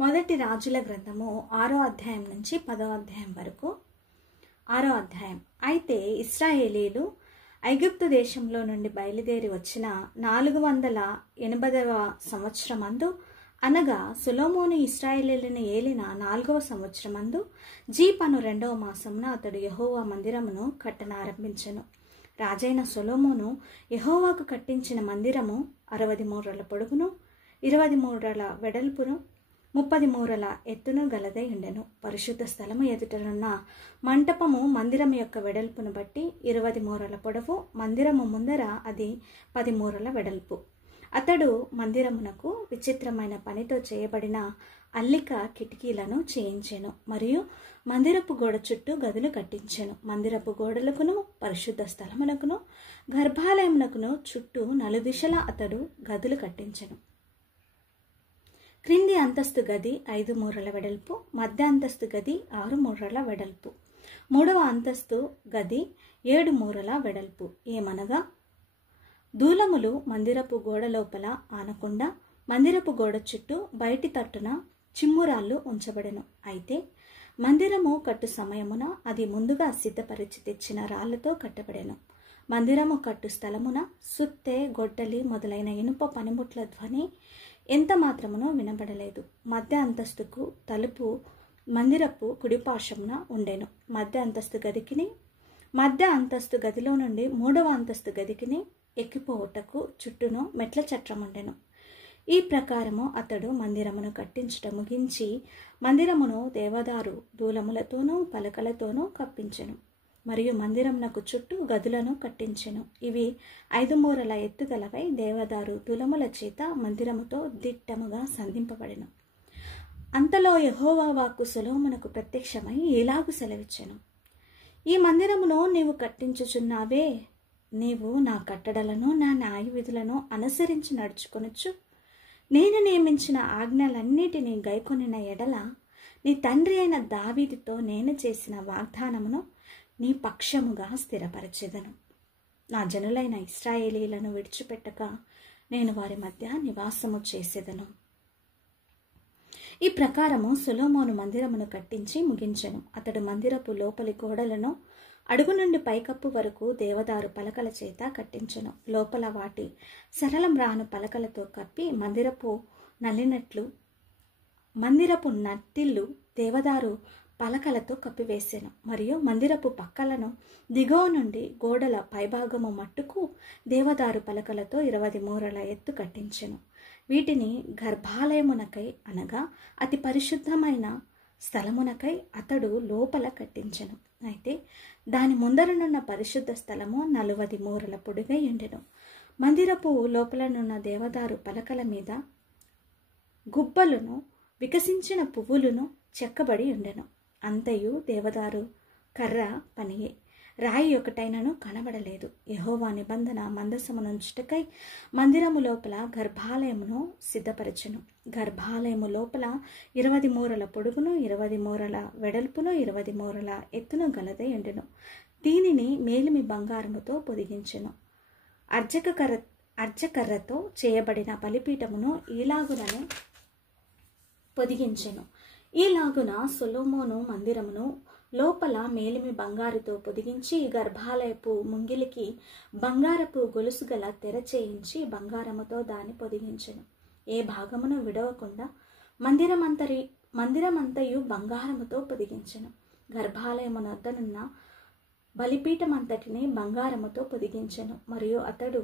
మొదటి రాజుల గ్రంథము 6వ అధ్యాయం నుంచి 10వ అధ్యాయం వరకు. 6వ అధ్యాయం. అయితే ఇశ్రాయేలీలు ఐగుప్తు దేశంలో నుండి బయలుదేరి వచ్చిన 480వ సంవత్సరమందు, అనగా సొలొమోను ఇశ్రాయేలీలను ఏలిన 4వ సంవత్సరమందు జీపను 2వ మాసమున అతడు యెహోవా మందిరమును కట్టనారంభించెను. రాజైన సొలొమోను యెహోవాకు కట్టించిన మందిరము 60 మూరల పొడుగును, 20 మూరల వెడల్పును, 30 మూరల ఎత్తును గలదై ఉండెను. పరిశుద్ధ స్థలము ఎదుటనున్న మంటపము మందిరం యొక్క వెడల్పును బట్టి 20 మూరల పొడవు, మందిరము ముందర అది 10 మూరల వెడల్పు. అతడు మందిరమునకు విచిత్రమైన పనితో చేయబడిన అల్లిక కిటికీలను చేయించెను, మరియు మందిరపు గోడ చుట్టూ గదులు కట్టించెను. మందిరపు గోడలకును పరిశుద్ధ స్థలమునకును గర్భాలయమునకును చుట్టూ నలుదిశలా అతడు గదులు కట్టించెను. క్రింది అంతస్తు గది 5 మూరల వెడల్పు, మధ్య అంతస్తు గది 6 మూరల వెడల్పు, 3వ అంతస్తు గది 7 మూరల వెడల్పు. ఏమనగా దూలములు మందిరపు గోడ లోపల ఆనకుండా మందిరపు గోడ చుట్టూ బయటి తట్టున చిమ్మురాళ్ళు ఉంచబడెను. అయితే మందిరము కట్టు సమయమున అది ముందుగా సిద్ధపరిచి తెచ్చిన రాళ్లతో కట్టబడెను. మందిరము కట్టు స్థలమున సుత్తె, గొడ్డలి మొదలైన ఇనుప పనిముట్ల ధ్వని ఎంత మాత్రమునో వినబడలేదు. మధ్య అంతస్తుకు తలుపు మందిరపు కుడిపార్శ్వమున ఉండెను. మధ్య అంతస్తు గదిలో నుండి 3వ అంతస్తు గదికిని ఎక్కిపోవుటకు చుట్టూను మెట్ల చట్రం ఉండెను. ఈ ప్రకారము అతడు మందిరమును కట్టించుట ముగించి మందిరమును దేవదారు దూలములతోనూ పలకలతోనూ కప్పించెను, మరియు మందిరమునకు చుట్టూ గదులను కట్టించెను. ఇవి 5 మూరల ఎత్తుగలవై దేవదారు తులముల చేత మందిరముతో దిట్టముగా సంధింపబడెను. అంతలో యెహోవా వాక్కు సొలొమోనుకు ప్రత్యక్షమై ఇలాగు సెలవిచ్చెను: ఈ మందిరమును నీవు కట్టించుచున్నావే, నీవు నా కట్టడలను నా న్యాయ విధులను అనుసరించి నడుచుకొనొచ్చు నేను నియమించిన ఆజ్ఞలన్నిటినీ గైకొనిన ఎడల నీ తండ్రి అయిన దావీదుతో నేను చేసిన వాగ్దానమును నీ పక్షముగా స్థిరపరచెదను. నా జనులైన ఇశ్రాయేలీలను విడిచిపెట్టక నేను వారి మధ్య నివాసము చేసేదను. ఈ ప్రకారము సొలొమోను మందిరమును కట్టించి ముగించెను. అతడు మందిరపు లోపలి గోడలను అడుగు నుండి పైకప్పు వరకు దేవదారు పలకల చేత కట్టించెను. లోపల వాటి సరళం రాను పలకలతో కప్పి మందిరపు నట్టిల్లు దేవదారు పలకలతో కప్పివేసెను. మరియు మందిరపు పక్కలను దిగువ నుండి గోడల పైభాగము మట్టుకు దేవదారు పలకలతో 20 మూరల ఎత్తు కట్టించెను. వీటిని గర్భాలయమునకై, అనగా అతి పరిశుద్ధమైన స్థలమునకై అతడు లోపల కట్టించెను. అయితే దాని ముందరనున్న పరిశుద్ధ స్థలము 40 మూరల పొడుగై ఉండెను. మందిరపు లోపలనున్న దేవదారు పలకల మీద గుబ్బలును వికసించిన పువ్వులను చెక్కబడి ఉండెను. అంతయు దేవదారు కర్ర పనియే. రాయి ఒకటైనను కనబడలేదు. యెహోవా నిబంధన మందసమునుంచుటకై మందిరము లోపల గర్భాలయమును సిద్ధపరచెను. గర్భాలయము లోపల 20 మూరల పొడుగును, 20 మూరల వెడల్పును, 20 మూరల ఎత్తును గలదై ఉండెను. దీనిని మేలిమి బంగారముతో పొదిగించెను. అర్జకర్రతో చేయబడిన బలిపీఠమును ఈలాగుననే పొదిగించెను. ఈలాగున సొలొమోను మందిరమును లోపల మేలిమి బంగారుతో పొదిగించి గర్భాలయపు ముంగిలికి బంగారపు గొలుసు గల తెర చేయించి బంగారముతో దాన్ని పొదిగించెను. ఏ భాగమును విడవకుండా మందిరమంతయు బంగారముతో పొదిగించెను. గర్భాలయమునొద్దనున్న బలిపీఠమంతటిని బంగారముతో పొదిగించెను. మరియు అతడు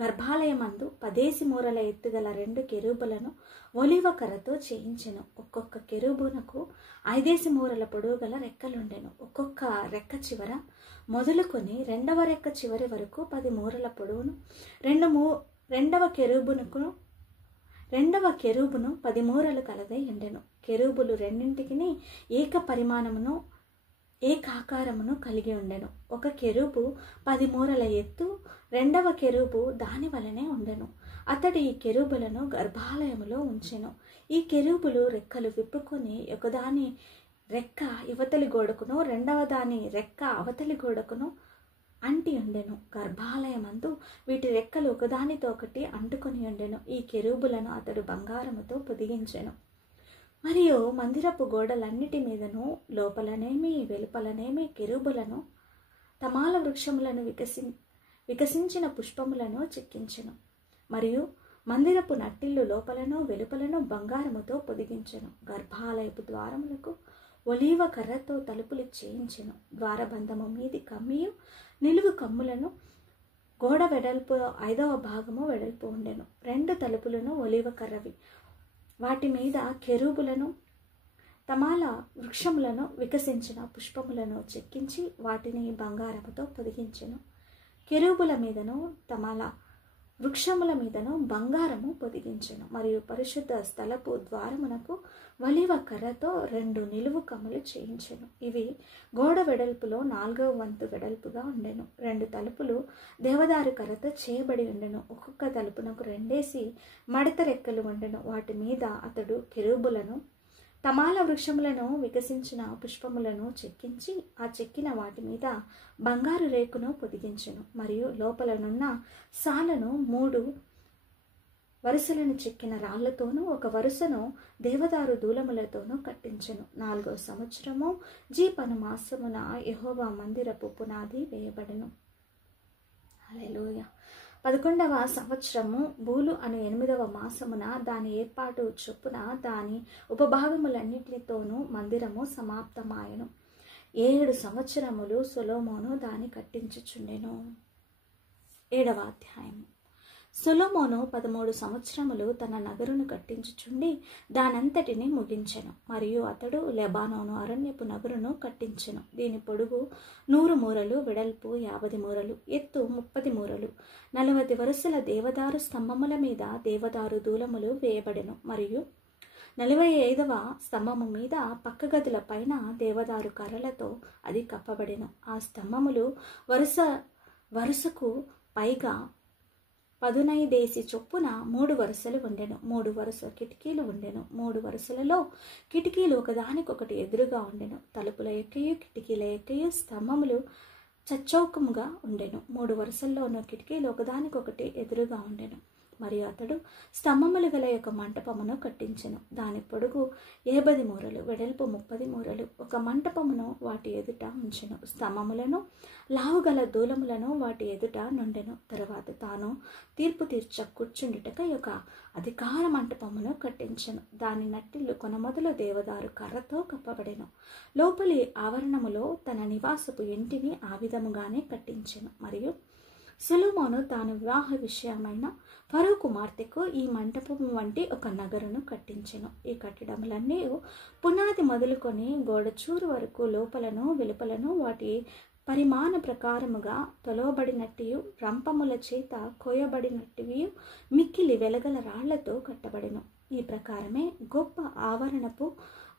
గర్భాలయమందు 10 మూరల ఎత్తుగల 2 కెరూబులను ఒలీవ కర్రతో చేయించెను. ఒక్కొక్క కెరూబునకు 5 మూరల పొడవు గల రెక్కలుండెను. ఒక్కొక్క రెక్క చివర మొదలుకొని 2వ రెక్క చివరి వరకు 10 మూరల పొడవును, రెండవ కెరూబును 10 మూరలు కలదై ఉండెను. కెరూబులు రెండింటికి ఏక పరిమాణమును ఏకాకారమును కలిగి ఉండెను. ఒక కెరూబు 10 మూరల ఎత్తు, రెండవ కెరూబు దాని వలనే ఉండెను. అతడు ఈ కెరూబులను గర్భాలయములో ఉంచెను. ఈ కెరూబులు రెక్కలు విప్పుకొని ఒకదాని రెక్క ఇవతలి గోడకును, రెండవ దాని రెక్క అవతలి గోడకును అంటి ఉండెను. గర్భాలయమందు వీటి రెక్కలు ఒకదానితో ఒకటి అంటుకొని ఉండెను. ఈ కెరూబులను అతడు బంగారముతో పొదిగించెను. మరియు మందిరపు గోడలన్నిటి మీదను లోపలనేమి వెలుపలనేమి కెరూబులను తమాల వృక్షములను వికసించిన పుష్పములను చెక్కించెను. మరియు మందిరపు నట్టిల్లు లోపలను వెలుపలను బంగారముతో పొదిగించెను. గర్భాలయపు ద్వారములకు ఒలీవ కర్రతో తలుపులు చేయించెను. ద్వారబంధము మీది కమ్మియు నిలువు కమ్ములను గోడ వెడల్పు 5వ భాగము వెడల్పు ఉండెను. 2 తలుపులను ఒలీవ కర్రవి. వాటి మీద కెరూబులను తమాల వృక్షములను వికసించిన పుష్పములను చెక్కించి వాటిని బంగారముతో పొదిగించెను. కెరూబుల మీదను తమాల వృక్షముల మీదను బంగారము పొదిగించెను. మరియు పరిశుద్ధ స్థలపు ద్వారమునకు ఒలీవ కర్రతో 2 నిలువు కమ్ములు చేయించెను. ఇవి గోడ వెడల్పులో 4వ వంతు వెడల్పుగా ఉండెను. 2 తలుపులు దేవదారు కర్రతో చేయబడి ఉండెను. ఒక్కొక్క తలుపునకు 2 మడత రెక్కలు ఉండెను. వాటి మీద అతడు కెరూబులను తమాల వృక్షములను వికసించిన పుష్పములను చెక్కించి ఆ చెక్కిన వాటి మీద బంగారు రేకును పొదిగించెను. మరియు లోపలనున్న సాలను 3 వరుసలను చెక్కిన రాళ్లతోనూ 1 వరుసను దేవదారు దూలములతోనూ కట్టించెను. 4వ సంవత్సరము జీపను మాసమున యెహోవా మందిరపు పునాది వేయబడెను. హల్లెలూయా. 11వ సంవత్సరము బూలు అను 8వ మాసమున దాని ఏర్పాటు చొప్పున దాని ఉపభాగములన్నిటితోనూ మందిరము సమాప్తమాయెను. 7 సంవత్సరములు సొలొమోను దాని కట్టించుచుండెను. 7వ అధ్యాయము. సొలొమోను 13 సంవత్సరములు తన నగరును కట్టించుచుండి దానంతటిని ముగించెను. మరియు అతడు లెబానోను అరణ్యపు నగరును కట్టించెను. దీని పొడుగు 100 మూరలు, వెడల్పు 50 మూరలు, ఎత్తు 30 మూరలు. 40 వరుసల దేవదారు స్తంభముల మీద దేవదారు దూలములు వేయబడెను. మరియు 45వ స్తంభము మీద పక్క గదుల పైన దేవదారు కర్రలతో అది కప్పబడెను. ఆ స్తంభములు వరుసకు పైగా 15 చొప్పున 3 వరుసలు ఉండెను. 3 వరుస కిటికీలు ఉండెను. 3 వరుసలలో కిటికీలు ఒకదానికొకటి ఎదురుగా ఉండెను. తలుపుల ఎక్కయు కిటికీల ఎక్కయు స్తంభములు చచ్చౌకముగా ఉండెను. 3 వరుసల్లోనూ కిటికీలు ఒకదానికొకటి ఎదురుగా ఉండెను. మరియు అతడు స్తంభములు గల యొక్క మంటపమును కట్టించెను. దాని పొడుగు 50 మూరలు, వెడల్పు 30 మూరలు. ఒక మంటపమును వాటి ఎదుట ఉంచెను. స్తంభములను లావుగల దూలములను వాటి ఎదుట నుండెను. తరువాత తాను తీర్పు తీర్చ కూర్చుండుటక యొక్క అధికార మంటపమును కట్టించెను. దాని నట్టిల్లు కొనమొదలు దేవదారు కర్రతో కప్పబడెను. లోపలి ఆవరణములో తన నివాసపు ఇంటిని ఆ విధముగానే కట్టించెను. మరియు సొలొమోను తాను వివాహ విషయమైన ఫరో కుమార్తెకు ఈ మంటపము వంటి ఒక నగరును కట్టించెను. ఈ కట్టడములన్నీ పునాది మొదలుకొని గోడచూరు వరకు లోపలను వెలుపలను వాటి పరిమాణ ప్రకారముగా తొలవబడినట్టియు రంపముల చేత కోయబడినట్టివి మిక్కిలి వెలగల రాళ్లతో కట్టబడెను. ఈ ప్రకారమే గొప్ప ఆవరణపు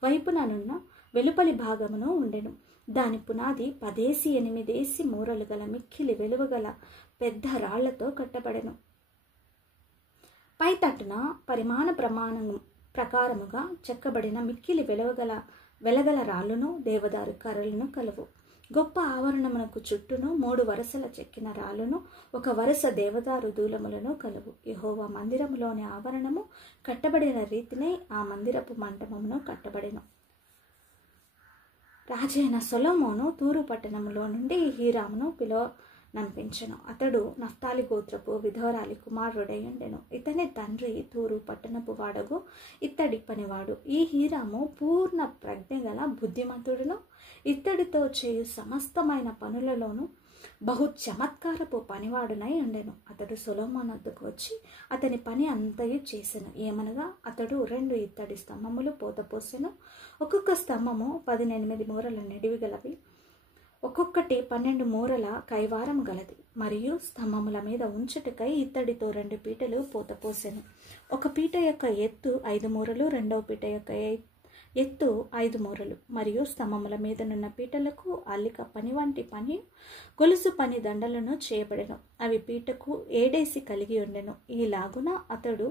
వైపుననున్న వెలుపలి భాగమును ఉండెను. దాని పునాది 10 మూరలు గల మిక్కిలి వెలువగల పెద్ద రాళ్లతో కట్టబడెను. పైతట్టున పరిమాణ ప్రకారముగా చెక్కబడిన మిక్కిలి వెలగల రాళ్లును దేవదారు కర్రలను కలవు. గొప్ప ఆవరణమునకు చుట్టూను 3 వరుసల చెక్కిన రాళ్లును 1 వరుస దేవదారు దూలములను కలవు. యెహోవా మందిరములోని ఆవరణము కట్టబడిన రీతినే ఆ మందిరపు మంటపమును కట్టబడెను. రాజైన సొలొమోను తూరు పట్టణములో నుండి హీరామును నంపించెను. అతడు నఫ్తాలి గోత్రపు విధవరాలి కుమారుడై ఉండెను. ఇతని తండ్రి తూరు పట్టణపు వాడగు ఇత్తడి పనివాడు. ఈ హీరాము పూర్ణ ప్రజ్ఞ గల బుద్ధిమంతుడును ఇత్తడితో చేయు సమస్తమైన పనులలోనూ బహు చమత్కారపు పనివాడునై ఉండెను. అతడు సొలొమోను వద్దకు వచ్చి అతని పని అంతయు చేసెను. ఏమనగా అతడు 2 ఇత్తడి స్తంభములు పోతపోసెను. ఒక్కొక్క స్తంభము 18 మూరల నిడివి గలవి, ఒక్కొక్కటి 12 మూరల కైవారం గలది. మరియు స్తంభముల మీద ఉంచుటకై ఇత్తడితో 2 పీటలు పోతపోసెను. ఒక పీట యొక్క ఎత్తు 5 మూరలు, రెండవ పీట యొక్క ఎత్తు 5 మూరలు. మరియు స్తంభముల మీదనున్న పీటలకు అల్లిక పని వంటి పని గొలుసు పని దండలను చేయబడెను. అవి పీటకు 7 కలిగి ఉండెను. ఈలాగున అతడు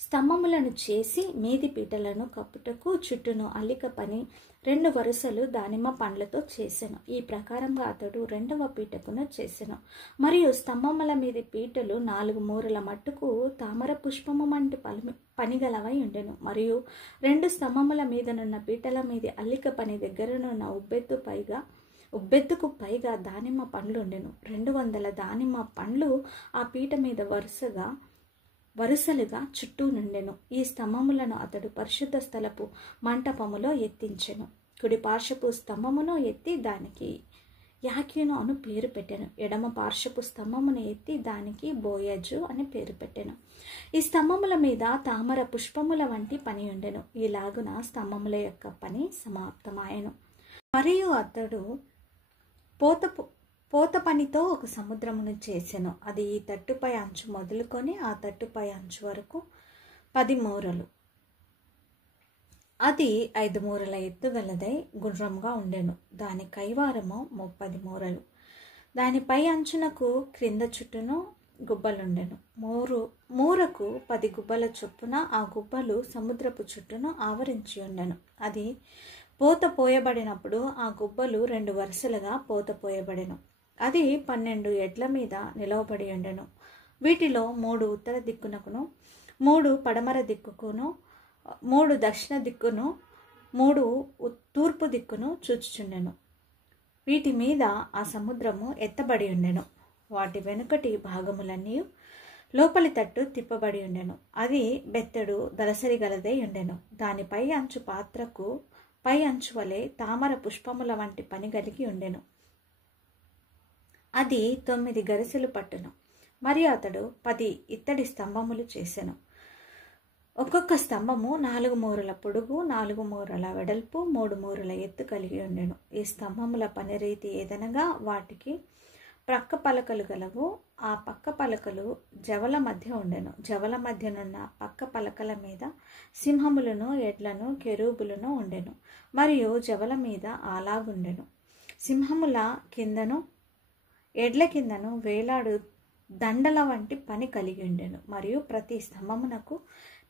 స్తంభములను చేసి మీది పీటలను కప్పుటకు చుట్టూను అల్లిక పని 2 వరుసలు దానిమ్మ పండ్లతో చేసెను. ఈ ప్రకారంగా అతడు 2వ పీటకును చేసెను. మరియు స్తంభముల మీది పీటలు 4 మూరల మట్టుకు తామర పుష్పము వంటి పనిగలవై ఉండెను. మరియు 2 స్తంభముల మీదనున్న పీటల మీది అల్లిక పని దగ్గరనున్న ఉబ్బెత్తుకు పైగా దానిమ్మ పండ్లు ఉండెను. 200 దానిమ్మ పండ్లు ఆ పీట మీద వరుసలుగా చుట్టూ నుండెను. ఈ స్తంభములను అతడు పరిశుద్ధ స్థలపు మంటపములో ఎత్తించెను. కుడి పార్శ్వపు స్తంభమును ఎత్తి దానికి యాకీను అను పేరు పెట్టెను. ఎడమ పార్శ్వపు స్తంభమును ఎత్తి దానికి బోయజు అని పేరు పెట్టెను. ఈ స్తంభముల మీద తామర పుష్పముల వంటి పని ఉండెను. ఈలాగున స్తంభముల యొక్క పని సమాప్తమాయెను. మరియు అతడు పోత పనితో ఒక సముద్రమును చేసెను. అది ఈ తట్టుపై అంచు మొదలుకొని ఆ తట్టుపై అంచు వరకు 10 మూరలు. అది 5 మూరల ఎత్తుగలదై గుండ్రముగా ఉండెను. దాని కైవారము 30 మూరలు. దాని పై అంచునకు క్రింద చుట్టూను గుబ్బలుండెను. మూరకు 10 గుబ్బల చొప్పున ఆ గుబ్బలు సముద్రపు చుట్టూను ఆవరించి ఉండెను. అది పోత పోయబడినప్పుడు ఆ గుబ్బలు 2 వరుసలుగా పోత పోయబడెను. అది 12 ఎడ్ల మీద నిలవబడి ఉండెను. వీటిలో 3 ఉత్తర దిక్కునకును, 3 పడమర దిక్కుకును, 3 దక్షిణ దిక్కును, 3 తూర్పు దిక్కును చూచుచుండెను. వీటి మీద ఆ సముద్రము ఎత్తబడి ఉండెను. వాటి వెనుకటి భాగములన్నీ లోపలి తట్టు తిప్పబడి ఉండెను. అది బెత్తెడు దలసరి గలదై ఉండెను. దాని పై అంచు పాత్రకు పై అంచు వలె తామర పుష్పముల వంటి పని కలిగి ఉండెను. అది 9 గరిసెలు పట్టును. మరియు అతడు 10 ఇత్తడి స్తంభములు చేసెను. ఒక్కొక్క స్తంభము 4 మూరల పొడుగు, 4 మూరల వెడల్పు, 3 మూరల ఎత్తు కలిగి ఉండెను. ఈ స్తంభముల పని రీతి ఏదనగా వాటికి ప్రక్క పలకలు గలవు. ఆ పక్క పలకలు జవల మధ్య ఉండెను. జవల మధ్యనున్న పక్క పలకల మీద సింహములను, ఎడ్లను, కెరూబులను ఉండెను. మరియు జవల మీద అలాగుండెను. సింహముల కిందను ఎడ్ల కిందను వేలాడు దండల వంటి పని కలిగి ఉండెను. మరియు ప్రతి స్తంభమునకు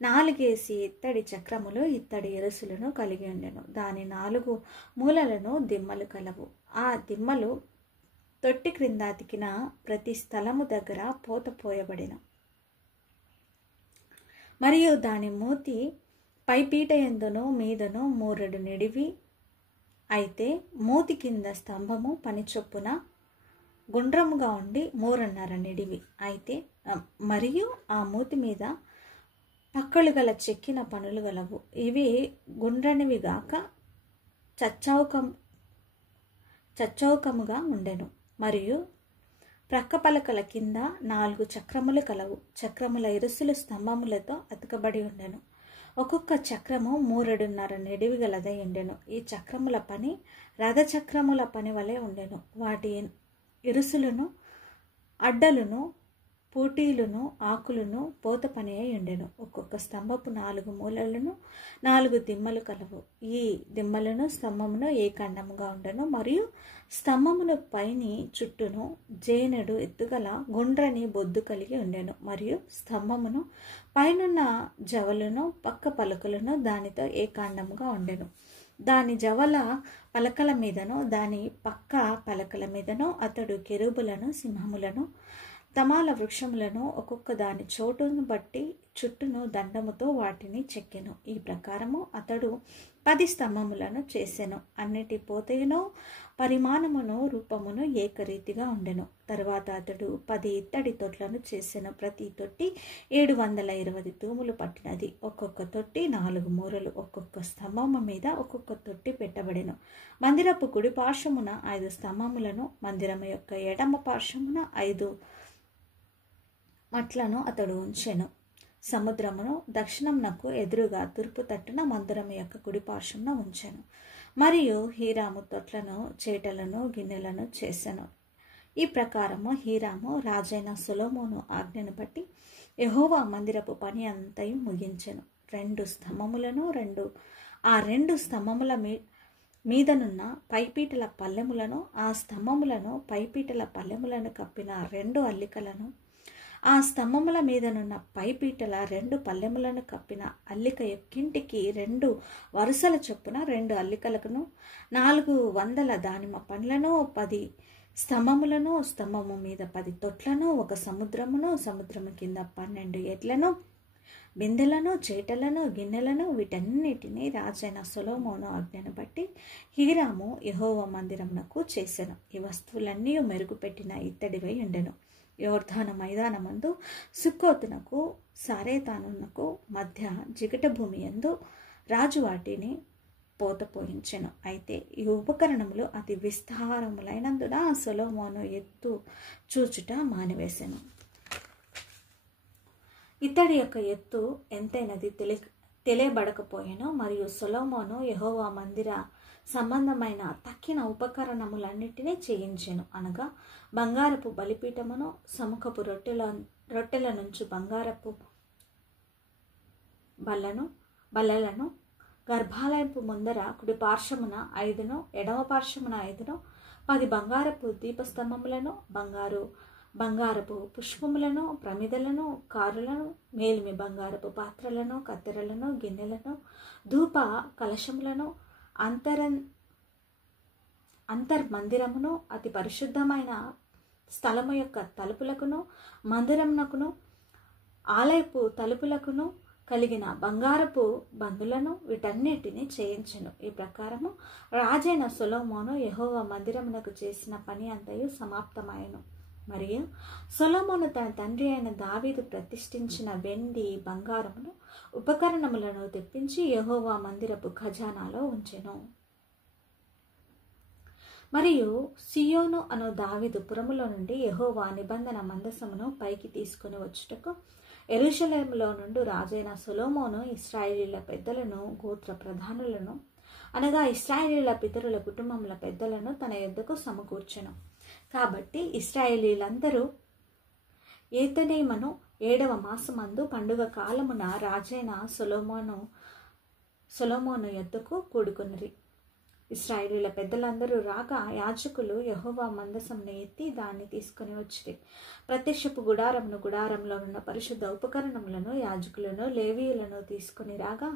4 ఇత్తడి చక్రములు, ఇత్తడి ఇరుసులను కలిగి ఉండెను. దాని 4 మూలలను దిమ్మలు కలవు. ఆ దిమ్మలు తొట్టి క్రింద అతికిన ప్రతి స్థలము దగ్గర పోత పోయబడిన. మరియు దాని మూతి పైపీట ఎందును మీదను 3 నిడివి అయితే మూతి కింద స్తంభము పని చొప్పున గుండ్రముగా ఉండి 3.5 నిడివి అయితే మరియు ఆ మూతి మీద పక్కలు గల చెక్కిన పనులు గలవు. ఇవి గుండ్రనివి గాక చచ్చౌకముగా ఉండెను. మరియు ప్రక్క పలకల కింద 4 చక్రములు కలవు. చక్రముల ఇరుసులు స్తంభములతో అతకబడి ఉండెను. ఒక్కొక్క చక్రము 3.5 నిడివి గలదై ఉండెను. ఈ చక్రముల పని రథచక్రముల పని వలె ఉండెను. వాటి ఇరుసులను, అడ్డలును, పూటీలును, ఆకులను పోత పని అయి ఉండెను. ఒక్కొక్క స్తంభపు 4 మూలలను 4 దిమ్మలు కలవు. ఈ దిమ్మలను స్తంభమును ఏకాండముగా ఉండెను. మరియు స్తంభమును పైని చుట్టూను జేనెడు ఎత్తుగల గుండ్రని బొద్దు కలిగి ఉండెను. మరియు స్తంభమును పైనున్న జవలను పక్క పలుకులను దానితో ఏకాండముగా ఉండెను. దాని జవల పలకల మీదను దాని పక్క పలకల మీదను అతడు కెరూబులను, సింహములను, తమాల వృక్షములను ఒక్కొక్క దాని చోటును బట్టి చుట్టూను దండముతో వాటిని చెక్కెను. ఈ ప్రకారము అతడు 10 స్తంభములను చేసెను. అన్నిటి పోతయును, పరిమాణమును, రూపమును ఏకరీతిగా ఉండెను. తరువాత అతడు 10 ఇత్తడి తొట్లను చేసెను. ప్రతి తొట్టి 720 తూములు పట్టినది. ఒక్కొక్క తొట్టి 4 మూరలు. ఒక్కొక్క స్తంభము మీద ఒక్కొక్క తొట్టి పెట్టబడెను. మందిరపు కుడి పార్శ్వమున 5 స్తంభములను, మందిరము యొక్క ఎడమ పార్శ్వమున 5 మట్లను అతడు ఉంచెను. సముద్రమును దక్షిణమునకు ఎదురుగా తూర్పు తట్టున మందిరము యొక్క కుడి పార్శ్వమున ఉంచెను. మరియు హీరాము తొట్లను, చేటలను, గిన్నెలను చేసెను. ఈ ప్రకారము హీరాము రాజైన సొలొమోను ఆజ్ఞను బట్టి యెహోవా మందిరపు పని అంతయు ముగించెను. 2 స్తంభములను, ఆ 2 స్తంభముల మీదనున్న పైపీటల పల్లెములను, ఆ స్తంభములను పైపీటల పల్లెములను కప్పిన 2 అల్లికలను, ఆ స్తంభముల మీదనున్న పైపీటల 2 పల్లెములను కప్పిన అల్లిక యొక్కింటికి 2 వరుసల చొప్పున 2 అల్లికలను 400 దానిమ్మ పండ్లను 10 స్తంభములను, స్తంభము మీద 10 తొట్లను, ఒక సముద్రమును, సముద్రము కింద 12 ఎడ్లను, బిందెలను, చేటలను, గిన్నెలను, వీటన్నిటినీ రాజైన సొలొమోను ఆజ్ఞను బట్టి హీరాము యెహోవా మందిరమునకు చేసెను. ఈ వస్తువులన్నీ మెరుగుపెట్టిన ఇత్తడివై ఉండెను. యోర్దాను మైదానమందు సుక్కోతునకు సారేతానునకు మధ్య జిగట భూమి యందు రాజు వాటిని పోతపోయించెను. అయితే ఈ ఉపకరణములు అతి విస్తారములైనందున సొలొమోను ఎత్తు చూచుట మానివేశెను. ఇత్తడి యొక్క ఎత్తు ఎంతైనది తెలియబడకపోయెను. మరియు సొలొమోను యెహోవా మందిర సంబంధమైన తక్కిన ఉపకరణములన్నిటినీ చేయించెను. అనగా బంగారపు బలిపీఠమును, సముఖపు రొట్టెల నుంచి బంగారపు బల్లలను, గర్భాలయపు ముందర కుడి పార్శ్వమున 5, ఎడమ పార్శ్వమున 5, 10 బంగారపు దీపస్తంభములను, బంగారపు పుష్పములను, ప్రమిదలను, కారులను, మేలిమి బంగారపు పాత్రలను, కత్తెరలను, గిన్నెలను, ధూప కలశములను, అంతర్మందిరమును, అతి పరిశుద్ధమైన స్థలము యొక్క తలుపులకును, మందిరమునకును, ఆలయపు తలుపులకును కలిగిన బంగారపు బందులను వీటన్నిటిని చేయించెను. ఈ ప్రకారము రాజైన సొలొమోను యెహోవా మందిరమునకు చేసిన పని అంతయు సమాప్తమాయెను. మరియు సొలొమోను తన తండ్రి అయిన దావీదు ప్రతిష్ఠించిన వెండి, బంగారమును, ఉపకరణములను తెప్పించి యెహోవా మందిరపు ఖజానాలో ఉంచెను. మరియు సియోను అను దావీదు పురములో నుండి యెహోవా నిబంధన మందసమును పైకి తీసుకుని వచ్చుటకు యెరూషలేములో నుండి రాజైన సొలొమోను ఇశ్రాయేలీల పెద్దలను, గోత్ర ప్రధానులను, అనగా ఇశ్రాయేలీల పితరుల కుటుంబముల పెద్దలను తన యొద్దకు సమకూర్చెను. కాబట్టి ఇశ్రాయేలీలందరూ ఏతనీమను 7వ మాసమందు పండుగ కాలమున రాజైన సొలొమోను యొద్దకు కూడుకొనిరి. ఇశ్రాయేలీల పెద్దలందరూ రాగా యాజకులు యెహోవా మందసమును ఎత్తి దాన్ని తీసుకుని వచ్చిరి. ప్రత్యక్షపు గుడారంలో ఉన్న పరిశుద్ధ ఉపకరణములను యాజకులను, లేవీయులను తీసుకుని రాగా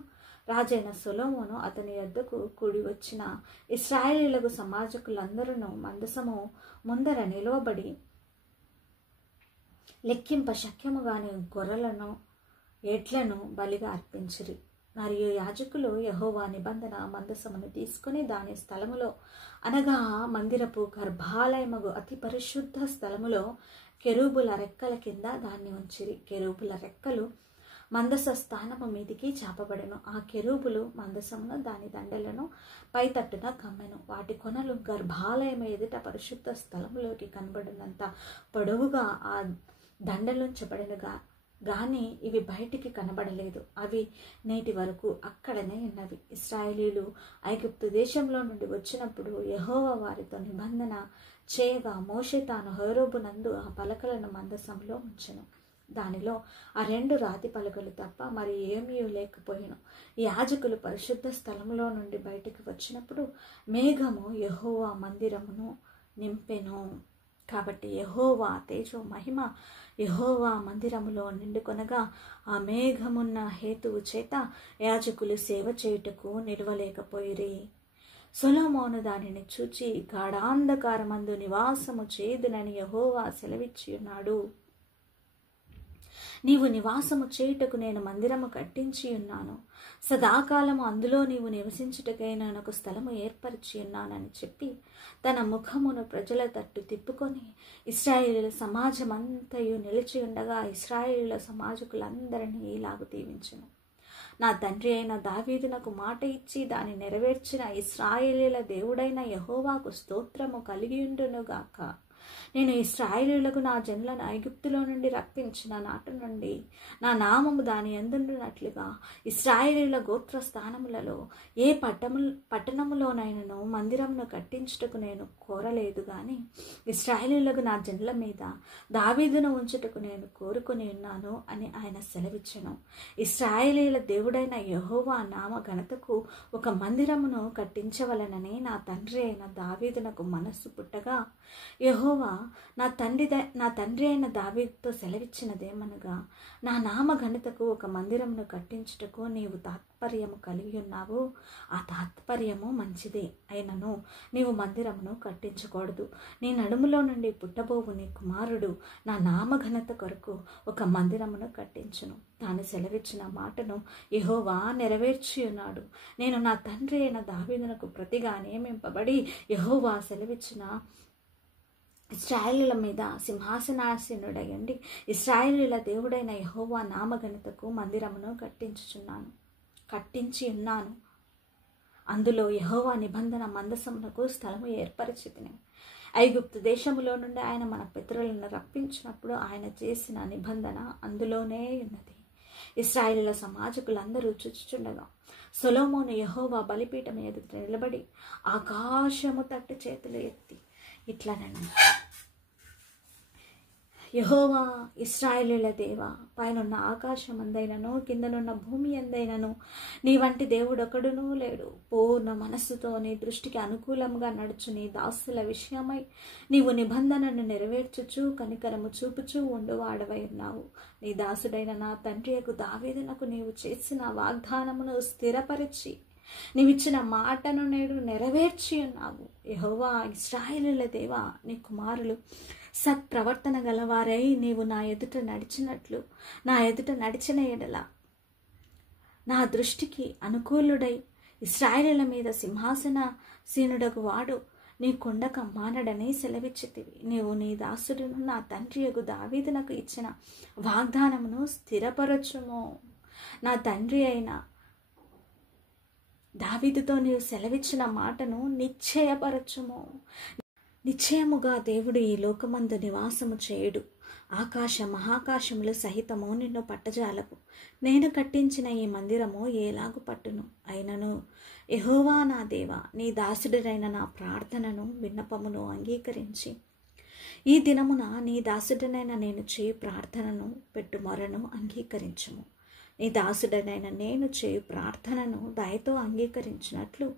రాజైన సొలొమోను అతని యొద్దకు కూడి వచ్చిన ఇశ్రాయేలీలకు సమాజకులందరూ మందసము ముందర నిలవబడి లెక్కింప శక్యముగాని గొర్రెలను, ఎడ్లను బలిగా అర్పించిరి. మరియు యాజకులు యెహోవా నిబంధన మందసమును తీసుకుని దాని స్థలములో, అనగా మందిరపు గర్భాలయమగు అతి పరిశుద్ధ స్థలములో కెరూబుల రెక్కల కింద దాన్ని ఉంచిరి. కెరూబుల రెక్కలు మందస స్థానము మీదికి చాపబడెను. ఆ కెరూబులు మందసమును, దాని దండలను పైతట్టున కమ్మెను. వాటి కొనలు గర్భాలయం ఎదుట పరిశుద్ధ స్థలములోకి కనబడినంత పొడవుగా ఆ దండలుంచబడినగా గాని ఇవి బయటికి కనబడలేదు. అవి నేటి వరకు అక్కడనే ఉన్నవి. ఇశ్రాయేలీలు ఐగుప్తు దేశంలో నుండి వచ్చినప్పుడు యెహోవా వారితో నిబంధన చేయగా మోషే తాను హోరేబునందు ఆ పలకలను మందసంలో ఉంచెను. దానిలో ఆ 2 రాతి పలకలు తప్ప మరి ఏమీ లేకపోయెను. యాజకులు పరిశుద్ధ స్థలములో నుండి బయటికి వచ్చినప్పుడు మేఘము యెహోవా మందిరమును నింపెను. కాబట్టి యెహోవా తేజో మహిమ యెహోవా మందిరములో నిండుకొనగా ఆ మేఘమున్న హేతువు చేత యాజకులు సేవ చేయుటకు నిలవలేకపోయిరి. సొలొమోను దానిని చూచి గాఢాంధకారమందు నివాసము చేయుదునని యెహోవా సెలవిచ్చి ఉన్నాడు. నీవు నివాసము చేయుటకు నేను మందిరము కట్టించి ఉన్నాను. సదాకాలము అందులో నీవు నివసించుటకై నేను ఒక స్థలము ఏర్పరిచి ఉన్నానని చెప్పి తన ముఖమును ప్రజల తట్టు తిప్పుకొని ఇశ్రాయేలీల సమాజమంతయు నిలిచి ఉండగా ఇశ్రాయేలీల సమాజకులందరినీ ఇలాగు దీవించెను. నా తండ్రి అయిన దావీదునకు మాట ఇచ్చి దాన్ని నెరవేర్చిన ఇశ్రాయేలీల దేవుడైన యెహోవాకు స్తోత్రము కలిగియుండునుగాక. నేను ఇశ్రాయేలీయులకు నా జనులను ఐగుప్తులో నుండి రప్పించిన నాటి నుండి నా నామము దాని యందుండునట్లుగా ఇశ్రాయేలీయుల గోత్ర స్థానములలో ఏ పట్టణములోనైనను మందిరమును కట్టించుటకు నేను కోరలేదు గాని ఇశ్రాయేలీయులకు నా జనుల మీద దావీదును ఉంచుటకు నేను కోరుకుని ఉన్నాను అని ఆయన సెలవిచ్చెను. ఇశ్రాయేలీయుల దేవుడైన యెహోవా నామ ఘనతకు ఒక మందిరమును కట్టించవలనని నా తండ్రి అయిన దావీదునకు మనస్సు పుట్టగా యెహోవా యెహోవా నా తండ్రి అయిన దావీదుతో సెలవిచ్చినదేమనగా, నా నామ ఘనతకు ఒక మందిరమును కట్టించుటకు నీవు తాత్పర్యము కలిగి ఉన్నావు. ఆ తాత్పర్యము మంచిదే, అయినను నీవు మందిరమును కట్టించకూడదు. నీ నడుములో నుండి పుట్టబోవు నీ కుమారుడు నా నామ ఘనత కొరకు ఒక మందిరమును కట్టించును. తాను సెలవిచ్చిన మాటను యెహోవా నెరవేర్చి ఉన్నాడు. నేను నా తండ్రి అయిన దావీదునకు ప్రతిగా నియమింపబడి యెహోవా సెలవిచ్చిన ఇశ్రాయేలుల మీద సింహాసనాసీనుడయండి ఇశ్రాయేలుల దేవుడైన యెహోవా నామఘనతకు మందిరమును కట్టించి ఉన్నాను. అందులో యెహోవా నిబంధన మందసమునకు స్థలము ఏర్పరిచితిని. ఐగుప్తు దేశములో నుండి ఆయన మన పితరులను రప్పించినప్పుడు ఆయన చేసిన నిబంధన అందులోనే ఉన్నది. ఇశ్రాయేలుల సమాజకులందరూ చూచుచుండగా సొలొమోను యెహోవా బలిపీఠం ఎదుట నిలబడి ఆకాశము తట్టు చేతులు ఎత్తి ఇట్లనను, యెహోవా ఇశ్రాయేలుల దేవా, పైనున్న ఆకాశం అందైనను కిందనున్న భూమి అందైనను నీ వంటి దేవుడొకడునూ లేడు. పూర్ణ మనస్సుతో నీ దృష్టికి అనుకూలంగా నడుచు నీ దాసుల విషయమై నీవు నిబంధనను నెరవేర్చుచు కనికరము చూపుచూ ఉండువాడవై ఉన్నావు. నీ దాసుడైన నా తండ్రియకు దావీదునకు నీవు చేసిన వాగ్దానమును స్థిరపరిచి నీవిచ్చిన మాటను నేడు నెరవేర్చి ఉన్నావు. యెహోవా ఇశ్రాయేలుల దేవా, నీ కుమారులు సత్ప్రవర్తన గలవారై నీవు నా ఎదుట నడిచిన ఎడల నా దృష్టికి అనుకూలుడై ఇశ్రాయేలుల మీద సింహాసనాసీనుడగు వాడు నీ కొండక మానడని సెలవిచ్చితివి. నీవు నీ దాసుడును నా తండ్రియగు దావీదునకు ఇచ్చిన వాగ్దానమును స్థిరపరచుము. నా తండ్రి అయిన దావీదుతో నీవు సెలవిచ్చిన మాటను నిశ్చయపరచుము. నిశ్చయముగా దేవుడు ఈ లోకమందు నివాసము చేయుడు. ఆకాశ మహాకాశములు సహితము నిన్ను పట్టజాలవు. నేను కట్టించిన ఈ మందిరము ఏలాగు పట్టును. అయినను యెహోవా నా దేవా, నీ దాసుడైన నా ప్రార్థనను విన్నపమును అంగీకరించి ఈ దినమున నీ దాసుడనైన నేను చేయు ప్రార్థనను పెట్టు మొరను అంగీకరించుము. నీ దాసుడనైన నేను చేయు ప్రార్థనను దయతో అంగీకరించినట్లు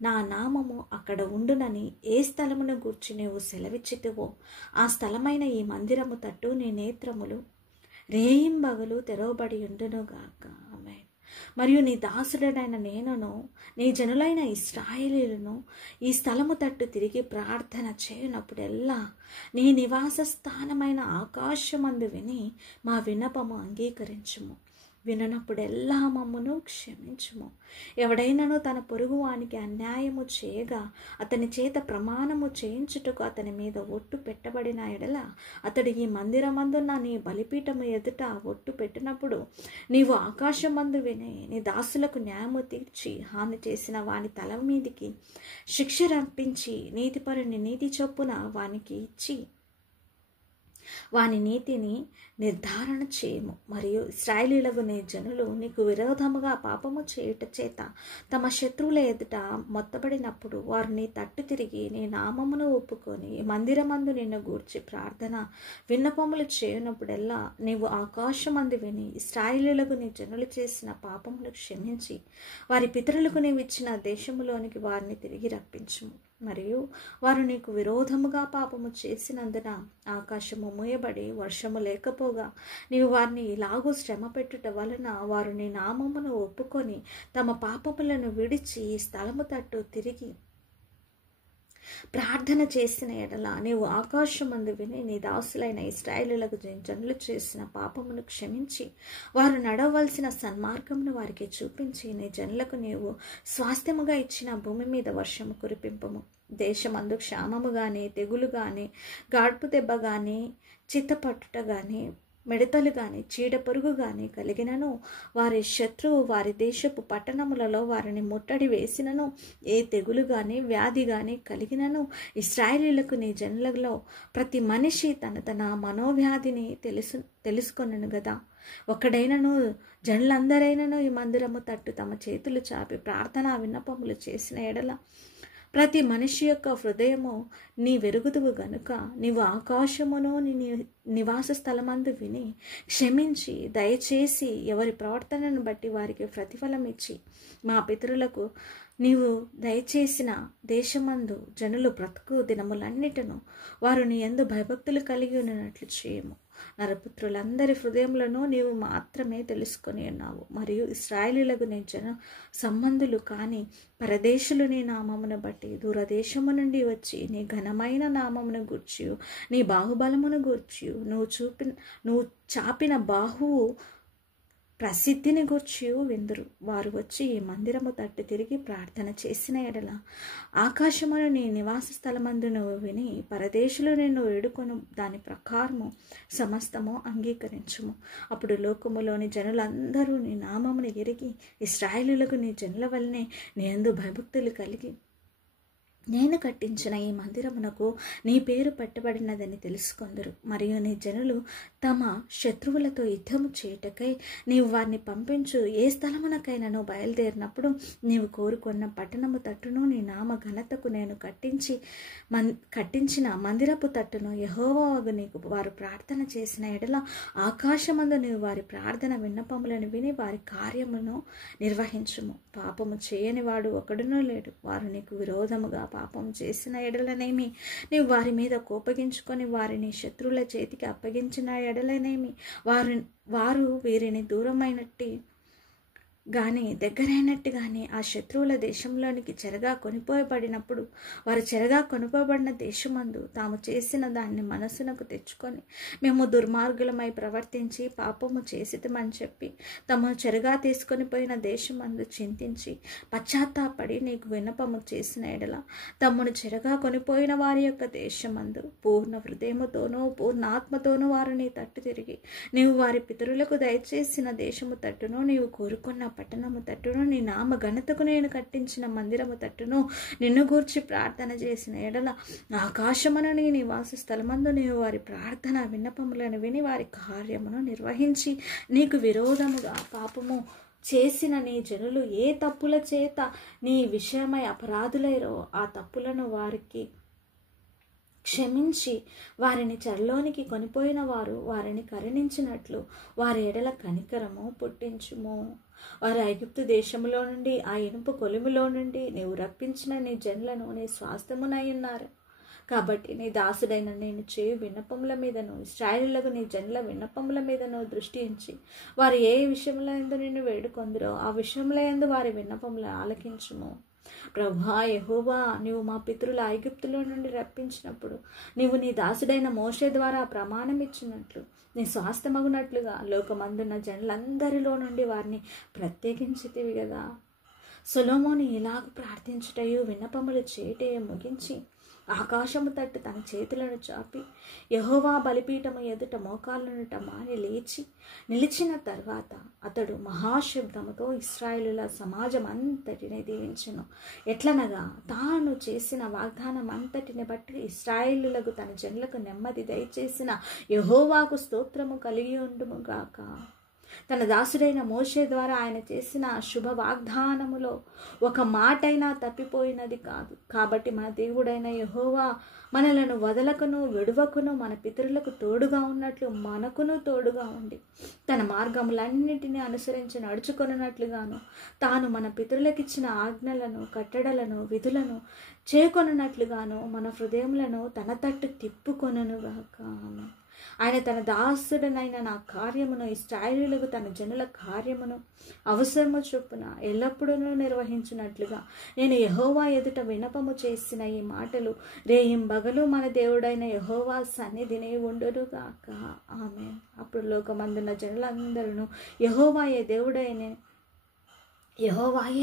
నా నామము అక్కడ ఉండునని ఏ స్థలమును గూర్చి నీవు సెలవిచ్చితివో ఆ స్థలమైన ఈ మందిరము తట్టు నీ నేత్రములు రేయింబగలు తెరవబడి ఉండునుగాక. ఆమేన్. మరియు నీ దాసుడైన నేనును నీ జనులైన ఇశ్రాయేలీయులను ఈ స్థలము తట్టు తిరిగి ప్రార్థన చేయనప్పుడెల్లా నీ నివాస స్థానమైన ఆకాశమందు విని మా విన్నపము అంగీకరించుము. విననప్పుడెల్లా మమ్మును క్షమించుము. ఎవడైనను తన పొరుగువానికి అన్యాయము చేయగా అతని చేత ప్రమాణము చేయించుటకు అతని మీద ఒట్టు పెట్టబడిన ఎడల అతడు ఈ మందిరమందున్న నీ బలిపీఠము ఎదుట ఒట్టు పెట్టినప్పుడు నీవు ఆకాశమందు విని నీ దాసులకు న్యాయము తీర్చి హాని చేసిన వాని తల మీదికి శిక్ష రప్పించి నీతిపరుని నీతి చొప్పున వానికి ఇచ్చి వాని నీతిని నిర్ధారణ చేయము. మరియు ఇశ్రాయేలీయులకు నీ జనులు నీకు విరోధముగా పాపము చేయుట చేత తమ శత్రువుల ఎదుట మొత్తబడినప్పుడు వారు నీ తట్టు తిరిగి నీ నామమును ఒప్పుకొని మందిరమందు నిన్ను గూర్చి ప్రార్థన విన్నపములు చేయనప్పుడెల్లా నీవు ఆకాశమందు విని ఇశ్రాయేలీయులకు నీ జనులు చేసిన పాపములు క్షమించి వారి పితరులకు నీవు ఇచ్చిన దేశములోనికి వారిని తిరిగి రప్పించుము. మరియు వారు నీకు విరోధముగా పాపము చేసినందున ఆకాశము మూయబడి వర్షము లేకపోగా నీవు వారిని ఇలాగూ శ్రమ పెట్టుట వలన వారు నీ నామమును ఒప్పుకొని తమ పాపములను విడిచి ఈ స్థలము తట్టు తిరిగి ప్రార్థన చేసిన ఎడల నీవు ఆకాశమందు విని నీ దాసులైన ఇశ్రాయేలులకు జనులు చేసిన పాపమును క్షమించి వారు నడవలసిన సన్మార్గమును వారికి చూపించి నీ జనులకు నీవు స్వాస్థ్యముగా ఇచ్చిన భూమి మీద వర్షము కురిపింపము. దేశమందు క్షామము కానీ తెగులు కానీ గాడ్పు దెబ్బ కానీ చిత్తపట్టుట కానీ మిడతలు కానీ చీడపురుగు కానీ కలిగినను వారి శత్రువు వారి దేశపు పట్టణములలో వారిని ముట్టడి వేసినను ఏ తెగులు కానీ వ్యాధి కానీ కలిగినను ఇశ్రాయేలీయులకు నీ జనులలో ప్రతి మనిషి తన మనోవ్యాధిని తెలుసుకొనను గదా. ఒకడైనను జనులందరైనను ఈ మందిరము తట్టు తమ చేతులు చాపి ప్రార్థనా విన్నపములు చేసిన ఎడల ప్రతి మనిషి యొక్క హృదయము నీ వెరుగుదువు గనుక నీవు ఆకాశమును నీ నివాస స్థలమందు విని క్షమించి దయచేసి ఎవరి ప్రవర్తనను బట్టి వారికి ప్రతిఫలం ఇచ్చి మా పితరులకు నీవు దయచేసిన దేశమందు జనులు బ్రతుకు దినములన్నిటను వారు నీ యందు భయభక్తులు కలిగి ఉన్నట్లు చేయము. నరపుత్రులందరి హృదయములను నీవు మాత్రమే తెలుసుకొని ఉన్నావు. మరియు ఇశ్రాయేలీయులకు నీ జన సంబంధులు కాని పరదేశులు నీ నామమును బట్టి దూరదేశము నుండి వచ్చి నీ ఘనమైన నామమును గూర్చియు నీ బాహుబలమును గూర్చియు నువ్వు చాపిన బాహువు ప్రసిద్ధిని గూర్చియు విందురు. వారు వచ్చి ఈ మందిరము తట్టు తిరిగి ప్రార్థన చేసిన ఎడల ఆకాశమును నీ నివాస స్థలమందు నువ్వు విని పరదేశులు నిన్ను వేడుకొను దాని ప్రకారము సమస్తము అంగీకరించుము. అప్పుడు లోకములోని జనులందరూ నీ నామమును ఎరిగి ఇశ్రాయేలీయులకు నీ జనుల వల్లనే నీ యందు భయభక్తులు కలిగి నేను కట్టించిన ఈ మందిరమునకు నీ పేరు పెట్టబడినదని తెలుసుకొందరు. మరియు నీ జనులు తమ శత్రువులతో యుద్ధము చేయుటకై నీవు వారిని పంపించు ఏ స్థలమునకైనాను బయలుదేరినప్పుడు నీవు కోరుకున్న పట్టణము తట్టును నీ నామ ఘనతకు నేను కట్టించిన మందిరపు తట్టును యెహోవాకు నీకు వారు ప్రార్థన చేసిన ఎడల ఆకాశమందు నీవు వారి ప్రార్థన విన్నపములను విని వారి కార్యమును నిర్వహించుము. పాపము చేయని వాడు ఒకడునూ లేడు. వారు నీకు విరోధముగా పాపం చేసిన ఎడలనేమి నీవు వారి మీద కోపగించుకొని వారిని శత్రువుల చేతికి అప్పగించిన ఎడలనేమి వారు వీరిని దూరమైనట్టు కానీ దగ్గరైనట్టు కానీ ఆ శత్రువుల దేశంలోనికి చెరగా కొనిపోయబడినప్పుడు వారు చెరగా కొనిపోబడిన దేశమందు తాము చేసిన దాన్ని మనసునకు తెచ్చుకొని మేము దుర్మార్గులమై ప్రవర్తించి పాపము చేసితమని చెప్పి తమ చెరగా తీసుకొని పోయిన దేశమందు చింతించి పశ్చాత్తాపడి నీకు విన్నపము చేసిన ఎడల తమ్మును చెరగా కొనిపోయిన వారి యొక్క దేశమందు పూర్ణ హృదయముతోనూ పూర్ణాత్మతోనూ వారు నీ తట్టు తిరిగి నీవు వారి పితరులకు దయచేసిన దేశము తట్టును నీవు కోరుకున్న పట్టణము తట్టును నీ నామ ఘనతకు నేను కట్టించిన మందిరము తట్టును నిన్ను గూర్చి ప్రార్థన చేసిన ఎడల ఆకాశమున నీ నివాస స్థలమందు నీవు వారి ప్రార్థన విన్నపములను విని వారి కార్యమును నిర్వహించి నీకు విరోధముగా పాపము చేసిన నీ జనులు ఏ తప్పుల చేత నీ విషయమై అపరాధులైరో ఆ తప్పులను వారికి క్షమించి వారిని చెరలోనికి కొనిపోయిన వారు వారిని కరుణించినట్లు వారి ఎడల కనికరము పుట్టించుము. వారు ఐగుప్తు దేశములో నుండి ఆ ఇనుప కొలిమిలో నుండి నీవు రప్పించిన నీ జనులను నీ స్వాస్థ్యమునై ఉన్నారు. కాబట్టి నీ దాసుడైన నేను చేయు విన్నపముల మీదను ఇశ్రాయేలీయులకు నీ జనుల విన్నపముల మీదను దృష్టి ఉంచి వారు ఏ విషయంలో యందు నిన్ను వేడుకొందురో ఆ విషయంలో యందు వారి విన్నపములు ఆలకించుము. ప్రభువా యెహోవా, నీవు మా పితరుల ఐగుప్తులో నుండి రప్పించినప్పుడు నీవు నీ దాసుడైన మోషే ద్వారా ప్రమాణం ఇచ్చినట్లు నీ స్వాస్థ్యమగునట్లుగా లోకమందున్న జనులందరిలో నుండి వారిని ప్రత్యేకించితివి కదా. సొలొమోను ఇలాగ ప్రార్థించుటయు విన్నపములు చేయుటయు ముగించి ఆకాశము తట్టు తన చేతులను చాపి యెహోవా బలిపీఠము ఎదుట మోకాళ్ళనుట మాని లేచి నిలిచిన తర్వాత అతడు మహాశబ్దముతో ఇశ్రాయేలుల సమాజం అంతటిని దీవించెను. ఎట్లనగా తాను చేసిన వాగ్దానం అంతటిని బట్టి ఇశ్రాయేలులకు తన జనులకు నెమ్మది దయచేసిన యెహోవాకు స్తోత్రము కలిగి ఉండుముగాక. తన దాసుడైన మోషే ద్వారా ఆయన చేసిన శుభ వాగ్దానములో ఒక మాటైనా తప్పిపోయినది కాదు. కాబట్టి మన దేవుడైన యెహోవా మనలను వదలకును విడువకును మన పితరులకు తోడుగా ఉన్నట్లు మనకును తోడుగా ఉండి తన మార్గములన్నిటినీ అనుసరించి నడుచుకొనున్నట్లుగాను తాను మన పితరులకిచ్చిన ఆజ్ఞలను కట్టడలను విధులను చేకొనున్నట్లుగాను మన హృదయములను తన తట్టు తిప్పుకొనుగాక. ఆయన తన దాసుడనైన నా కార్యమును ఇశ్రాయేలీయులకు తన జనుల కార్యమును అవసరము చొప్పున ఎల్లప్పుడూ నిర్వహించినట్లుగా నేను యెహోవా ఎదుట విన్నపము చేసిన ఈ మాటలు రేయింబగలు మన దేవుడైన యెహోవా సన్నిధిని ఉండునుగాక. ఆమేన్. అప్పుడు లోకమందున్న జనులందరూ యెహోవాయే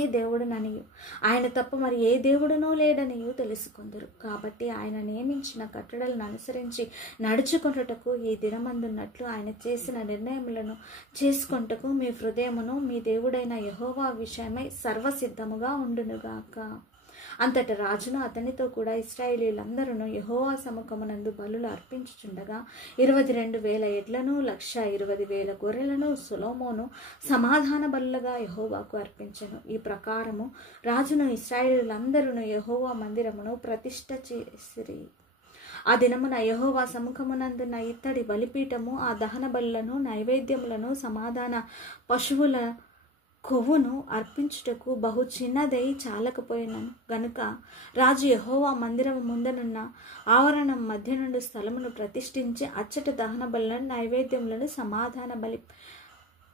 దేవుడుననియు ఆయన తప్ప మరి ఏ దేవుడునో లేడనియు తెలుసుకుందరు. కాబట్టి ఆయన నియమించిన కట్టడలను అనుసరించి నడుచుకొనుటకు ఈ దినమందున్నట్లు ఆయన చేసిన నిర్ణయములను చేసుకొనుటకు మీ హృదయమును మీ దేవుడైన యెహోవా విషయమై సర్వసిద్ధముగా ఉండునుగాక. అంతట రాజును అతనితో కూడా ఇశ్రాయేలీయులందరూ యెహోవా సముఖమునందు బలులు అర్పించుచుండగా 22,000 ఎడ్లను 120,000 గొర్రెలను సొలొమోను సమాధాన బలులుగా యెహోవాకు అర్పించెను. ఈ ప్రకారము రాజును ఇశ్రాయేలీయులందరూ యెహోవా మందిరమును ప్రతిష్ఠ చేసిరి. ఆ దినమున యెహోవా సముఖమునందున్న ఇత్తడి బలిపీఠము ఆ దహన బలులను నైవేద్యములను సమాధాన పశువుల కొవ్వును అర్పించుటకు బహు చిన్నదై చాలకపోయినను గనుక రాజు యెహోవా మందిరము ముందనున్న ఆవరణం మధ్య నుండి స్థలమును ప్రతిష్ఠించి అచ్చట దహన బలులను నైవేద్యములను సమాధాన బలి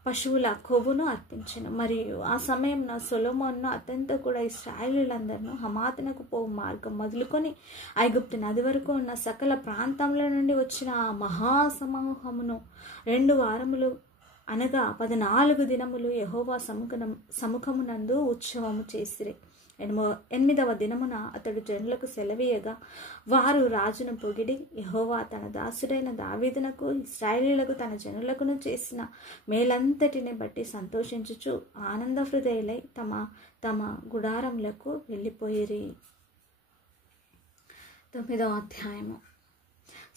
పశువుల కొవ్వును అర్పించెను. మరియు ఆ సమయంలో సొలొమోను అతనితో కూడా ఇశ్రాయేలీయులందరూ హమాతునకు పోవు మార్గం మొదలుకొని ఐగుప్తు నది వరకు ఉన్న సకల ప్రాంతముల నుండి వచ్చిన ఆ మహాసమూహమును 2 వారములు అనగా 14 దినములు యెహోవా సముఖమునందు ఉత్సవము చేసిరి. 8వ దినమున అతడు జనులకు సెలవీయగా వారు రాజును పొగిడి యెహోవా తన దాసుడైన దావీదునకు ఇశ్రాయేలీయులకు తన జనులకును చేసిన మేలంతటిని బట్టి సంతోషించుచు ఆనంద హృదయులై తమ తమ గుడారములకు వెళ్ళిపోయిరి. 9వ అధ్యాయము.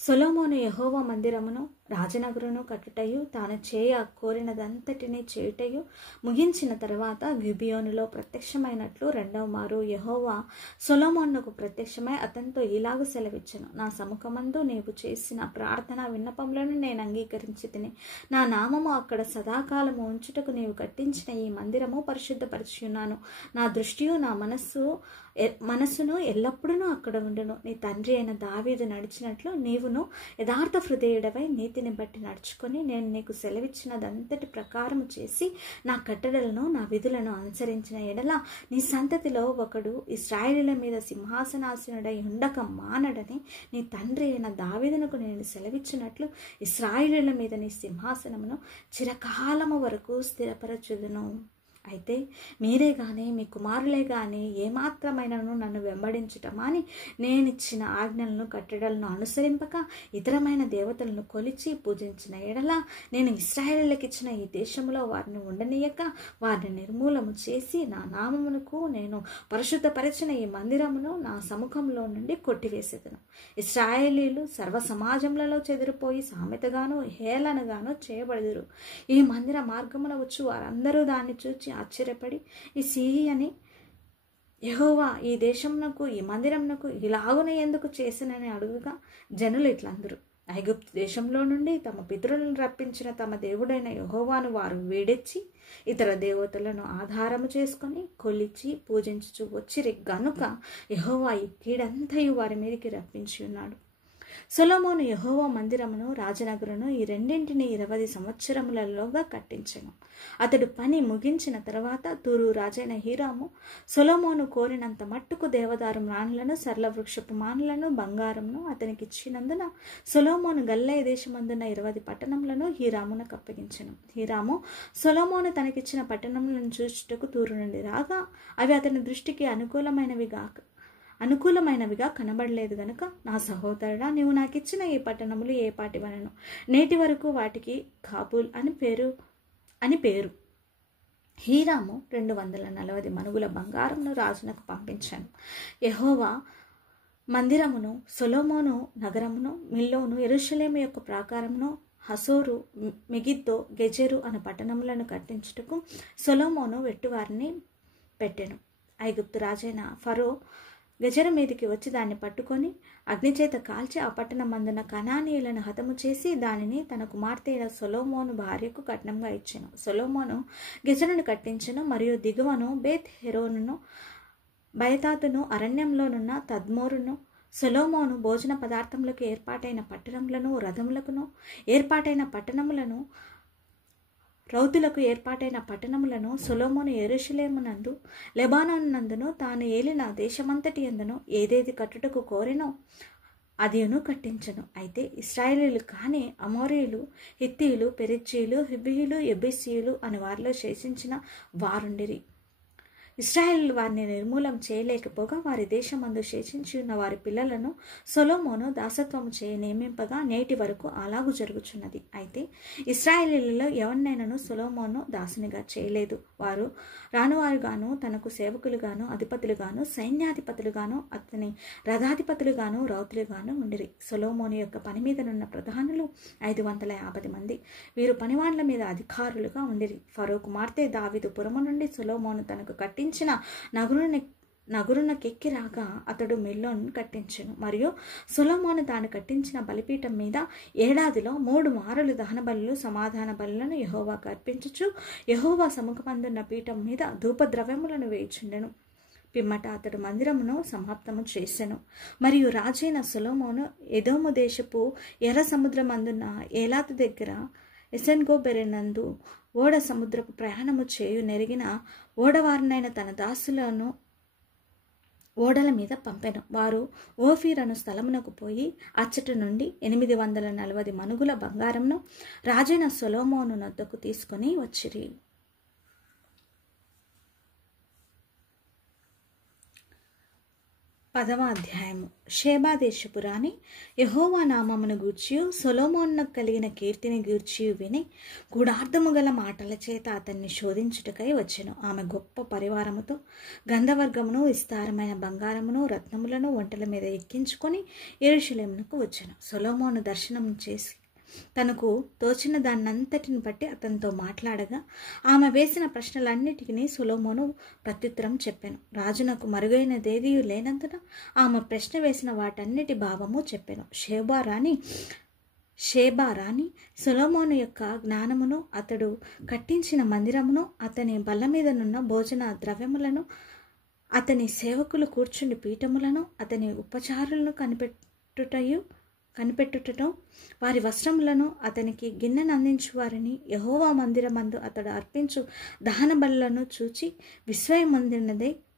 సొలొమోను యెహోవా మందిరమును రాజనగరును కట్టుటయు తాను కోరినదంతటిని చేయుటయు ముగించిన తర్వాత గిబియోనులో ప్రత్యక్షమైనట్లు 2వ మారు యెహోవా సొలొమోనుకు ప్రత్యక్షమై అతనితో ఇలాగు సెలవిచ్చెను. నా సముఖమందు నీవు చేసిన ప్రార్థన విన్నపములను నేను అంగీకరించి తిని నా నామము అక్కడ సదాకాలము ఉంచుటకు నీవు కట్టించిన ఈ మందిరము పరిశుద్ధపరిచి ఉన్నాను. నా దృష్టియు నా మనస్సును ఎల్లప్పుడూ అక్కడ ఉండును. నీ తండ్రి అయిన దావీదు నడిచినట్లు నీవును యథార్థ హృదయుడవై నీతిని బట్టి నడుచుకొని నేను నీకు సెలవిచ్చినదంతటి ప్రకారము చేసి నా కట్టడలను నా విధులను అనుసరించిన ఎడల నీ సంతతిలో ఒకడు ఇశ్రాయేలీయుల మీద సింహాసనాసీనుడై ఉండక మానడని నీ తండ్రి అయిన దావీదునకు నేను సెలవిచ్చినట్లు ఇశ్రాయేలీయుల మీద నీ సింహాసనమును చిరకాలము వరకు స్థిరపరచుదును. అయితే మీరే కానీ మీ కుమారులే కానీ ఏమాత్రమైనను నన్ను వెంబడించటమాని నేనిచ్చిన ఆజ్ఞలను కట్టడలను అనుసరింపక ఇతరమైన దేవతలను కొలిచి పూజించిన ఎడల నేను ఇశ్రాయేలీయులకు ఇచ్చిన ఈ దేశంలో వారిని ఉండనీయక వారిని నిర్మూలము చేసి నా నామమునకు నేను పరిశుద్ధపరిచిన ఈ మందిరమును నా సముఖంలో నుండి కొట్టివేసేదను. ఇశ్రాయేలీయులు సర్వ సమాజములలో చెదిరిపోయి సామెతగాను హేళనగాను చేయబడుదురు. ఈ మందిర మార్గమున వచ్చు వారందరూ దాన్ని చూచి ఆశ్చర్యపడి ఈ సీయని యెహోవా ఈ దేశమునకు ఈ మందిరమునకు ఇలాగున ఎందుకు చేసినని అడుగుగా జనులు ఇట్లందరూ ఐగుప్తు దేశంలో నుండి తమ పితరులను రప్పించిన తమ దేవుడైన యెహోవాను వారు వేడెచ్చి ఇతర దేవతలను ఆధారము చేసుకొని కొలిచి పూజించుచు వచ్చిరి గనుక యెహోవా ఈ కీడంతయు వారి మీదకి రప్పించి ఉన్నాడు. సొలొమోను యెహోవా మందిరమును రాజనగరును ఈ రెండింటిని 20 సంవత్సరములలోగా కట్టించెను. అతడు పని ముగించిన తర్వాత తూరు రాజైన హీరాము సొలొమోను కోరినంత మట్టుకు దేవదారు మ్రాణులను సరళ వృక్షపు మానులను బంగారమును అతనికి ఇచ్చినందున సొలొమోను గల్లయ దేశమందున్న 20 పట్టణములను హీరామునకు అప్పగించెను. హీరాము సొలొమోను తనకిచ్చిన పట్టణములను చూచుటకు తూరు నుండి రాగా అవి అతని దృష్టికి అనుకూలమైనవిగా కనబడలేదు గనుక నా సహోదరుడా నీవు నాకు ఇచ్చిన ఈ పట్టణములు ఏ పాటివనను నేటి వరకు వాటికి కాబూల్ అని పేరు. హీరాము 240 మనుగుల బంగారమును రాజునకు పంపించాను. యెహోవా మందిరమును సొలొమోను నగరమును మిల్లోను యెరూషలేము యొక్క ప్రాకారమును హసోరు మెగిద్దో గెజెరు అనే పట్టణములను కట్టించుటకు సొలొమోను వెట్టువారిని పెట్టెను. ఐగుప్తు రాజైన ఫరో గెజెరు మీదికి వచ్చి దాన్ని పట్టుకొని అగ్నిచేత కాల్చి ఆ పట్టణం మందున కనానీయులను హతము చేసి దానిని తన కుమార్తె అయిన సొలొమోను భార్యకు కట్నంగా ఇచ్చెను. సొలొమోను గెజెరును కట్టించెను మరియు దిగువను బేత్ హెరోనును బయతాతును అరణ్యంలోనున్న తద్మోరును సొలొమోను భోజన పదార్థములకు ఏర్పాటైన పట్టణములను రథములకును ఏర్పాటైన పట్టణములను రౌతులకు ఏర్పాటైన పట్టణములను సొలొమోను యెరూషలేమునందు లెబానోను నందును తాను ఏలిన దేశమంతటి యందును ఏదేది కట్టుటకు కోరెనో అదియును కట్టించను. అయితే ఇశ్రాయేలీయులు కానీ అమోరీయులు హిత్తీయులు పెరిజ్జీయులు హిబ్బీయులు యెబూసీయులు అని వారిలో శేషించిన వారుండిరి. ఇశ్రాయేలు వారిని నిర్మూలం చేయలేకపోగా వారి దేశమందు శేషించి ఉన్న వారి పిల్లలను సొలొమోను దాసత్వము చేయ నియమింపగా నేటి వరకు అలాగూ జరుగుచున్నది. అయితే ఇశ్రాయేలీలలో ఎవరినైనాను సొలొమోను దాసునిగా చేయలేదు. వారు రానువారుగాను, తనకు సేవకులుగాను, అధిపతులుగాను, సైన్యాధిపతులుగాను, అతని రథాధిపతులుగాను, రౌతులుగాను ఉండిరి. సొలొమోను యొక్క పని మీదనున్న ప్రధానులు 550 మంది. వీరు పనివాళ్ల మీద అధికారులుగా ఉండిరి. ఫరో కుమార్తె దావీదు పురము నుండి సొలొమోను తనకు కట్టించిన నగురునకెక్కి రాగా అతడు మిల్లోను కట్టించెను. మరియు సొలొమోను తాను కట్టించిన బలిపీఠం మీద ఏడాదిలో 3 మారులు దహన బలులు, సమాధాన బలులను యెహోవాకు అర్పించుచు యెహోవా సముఖమందున్న పీఠం మీద ధూపద్రవ్యములను వేయుచుండెను. పిమ్మట అతడు మందిరమును సమాప్తము చేసెను. మరియు రాజైన సొలొమోను ఎదోము దేశపు ఎర్ర సముద్రమందున్న ఏలాతు దగ్గర ఎసెన్గోబెరెనందు ఓడ సముద్రపు ప్రయాణము చేయు నెరిగిన ఓడవారినైన తన దాసులను ఓడల మీద పంపెను. వారు ఓఫీర్ అను స్థలమునకు పోయి అచ్చట నుండి 840 మనుగుల బంగారంను రాజైన సొలొమోను నొద్దకు తీసుకొని వచ్చిరి. 10వ అధ్యాయము. షేబా దేశపు రాణి యెహోవా నామమును గూర్చియు సొలొమోనునకు కలిగిన కీర్తిని గూర్చియు విని గూఢార్థము గల మాటల చేత అతన్ని శోధించుటకై వచ్చెను. ఆమె గొప్ప పరివారముతో గంధవర్గమును, విస్తారమైన బంగారమును, రత్నములను ఒంటెల మీద ఎక్కించుకొని యెరూషలేమునకు వచ్చెను. సొలొమోను దర్శనం చేసి తనకు తోచిన దాన్నంతటిని బట్టి అతనితో మాట్లాడగా ఆమె వేసిన ప్రశ్నలన్నిటికీ సొలొమోను ప్రత్యుత్తరం చెప్పాను. రాజునకు మరుగైనదేదియు లేనందున ఆమె ప్రశ్న వేసిన వాటన్నిటి భావము చెప్పాను. షేబా రాణి సొలొమోను యొక్క జ్ఞానమును, అతడు కట్టించిన మందిరమును, అతని బల్ల మీదనున్న భోజన ద్రవ్యములను, అతని సేవకులు కూర్చుండి పీఠములను, అతని ఉపచారులను కనిపెట్టుటను, వారి వస్త్రములను, అతనికి గిన్నెను అందించు వారిని, యెహోవా మందిరమందు అతడు అర్పించు దహన బలులను చూచి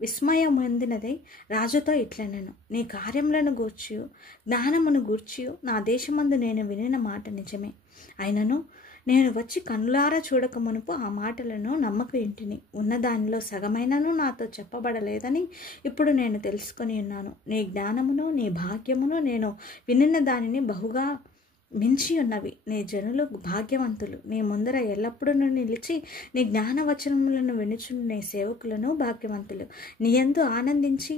విస్మయమొందినదై రాజుతో ఇట్లనెను. నీ కార్యములను గూర్చియు జ్ఞానమును గూర్చియు నా దేశమందు నేను వినిన మాట నిజమే. అయినను నేను వచ్చి కన్నులారా చూడక మునుపు ఆ మాటలను నమ్మక ఇంటిని. ఉన్నదానిలో సగమైనను నాతో చెప్పబడలేదని ఇప్పుడు నేను తెలుసుకొని ఉన్నాను. నీ జ్ఞానమును, నీ భాగ్యమును నేను వినిన దానిని బహుగా మించి ఉన్నవి. నీ జనులు భాగ్యవంతులు. నీ ముందర ఎల్లప్పుడూ నిలిచి నీ జ్ఞానవచనములను వినుచున్న నీ సేవకులను భాగ్యవంతులు. నీ యందు ఆనందించి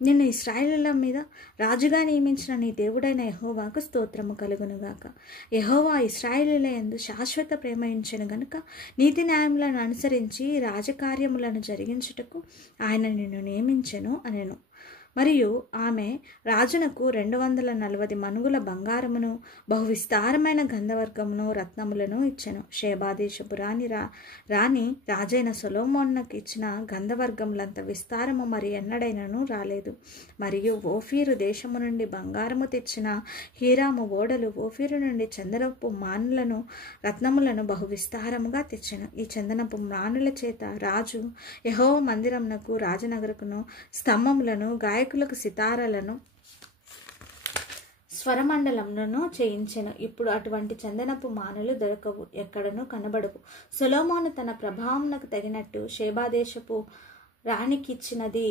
నిన్ను ఇశ్రాయేలుల మీద రాజుగా నియమించిన నీ దేవుడైన యెహోవాకు స్తోత్రము కలుగునుగాక. యెహోవా ఇశ్రాయేలుల యందు శాశ్వత ప్రేమ ఉంచెను గనుక నీతి న్యాయములను అనుసరించి రాజకార్యములను జరిగించుటకు ఆయన నిన్ను నియమించెను అనెను. మరియు ఆమె రాజునకు 240 మనుగుల బంగారమును, బహు విస్తారమైన గంధవర్గమును, రత్నములను ఇచ్చెను. షేబా దేశపు రాణి రాజైన సొలొమోనునకు ఇచ్చిన గంధవర్గములంత విస్తారము మరి ఎన్నడైనను రాలేదు. మరియు ఓఫీరు దేశము నుండి బంగారము తెచ్చిన హీరాము ఓడలు ఓఫీరు నుండి చందనపు మానులను, రత్నములను బహు విస్తారముగా తెచ్చెను. ఈ చందనపు మానుల చేత రాజు యెహోవా మందిరమునకు, రాజనగరుకును స్తంభములను, గాయకులకు సితారాలను, స్వరమండలములను చేయించెను. ఇప్పుడు అటువంటి చందనపు మానులు దొరకవు, ఎక్కడనూ కనబడవు. సొలొమోను తన ప్రభావమునకు తగినట్టు షేబా దేశపు రాణికిచ్చినది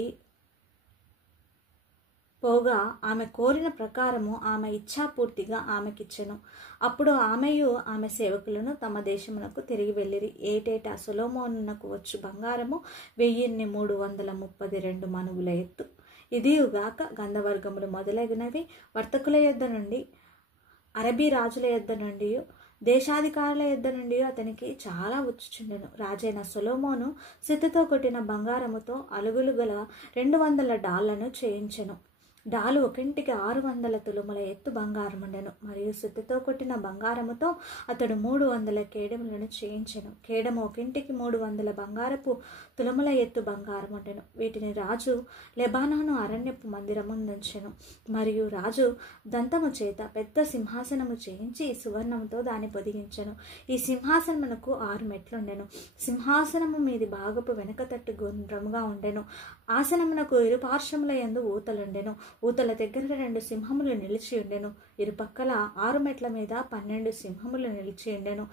పోగా ఆమె కోరిన ప్రకారము ఆమె ఇచ్ఛాపూర్తిగా ఆమెకిచ్చెను. అప్పుడు ఆమెయు ఆమె సేవకులను తమ దేశమునకు తిరిగి వెళ్ళిరి. ఏటేటా సొలొమోనునకు వచ్చు బంగారము 1332 మనుగుల ఎత్తు. ఇదియుగాక గంధవర్గములు మొదలగునవి వర్తకుల యొద్ద నుండి, అరబీ రాజుల యొద్ద నుండి, దేశాధికారుల యొద్ద నుండి అతనికి చాలా వచ్చుచుండెను. రాజైన సొలొమోను సిత్తుతో కొట్టిన బంగారముతో అలుగులు గల 200 డాళ్లను చేయించెను. డాలు ఒకంటికి 600 తులముల ఎత్తు బంగారముండెను. మరియు సిత్తుతో కొట్టిన బంగారముతో అతడు 300 కేడములను చేయించెను. కేడము ఒకంటికి 300 బంగారపు తులముల ఎత్తు బంగారముండెను. వీటిని రాజు లెబానోను అరణ్యపు మందిరముందుంచెను. మరియు రాజు దంతము చేత పెద్ద సింహాసనము చేయించి సువర్ణముతో దాన్ని పొదిగించెను. ఈ సింహాసనమునకు 6 మెట్లుండెను. సింహాసనము మీది భాగపు వెనక తట్టు గుండ్రముగా ఉండెను. ఆసనమునకు ఇరుపార్శ్వముల యందు ఊతలుండెను. ఊతల దగ్గర 2 సింహములు నిలిచి ఉండెను. ఇరుపక్కల 6 మెట్ల మీద 12 సింహములు నిలిచి ఉండెను.